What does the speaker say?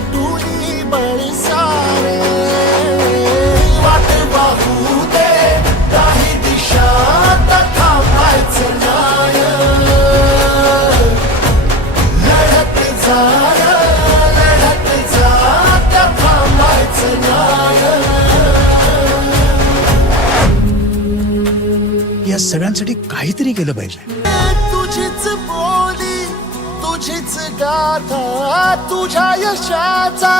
नटुली बळसारे वाट वाहू दे काही दिशात थांबायचं नाय लढत जा त्या थांबायचं नाय या सगळ्यांसाठी काहीतरी केलं पाहिजे. तुझीच बोली तुझीच गाथा तुझ्या यशाचा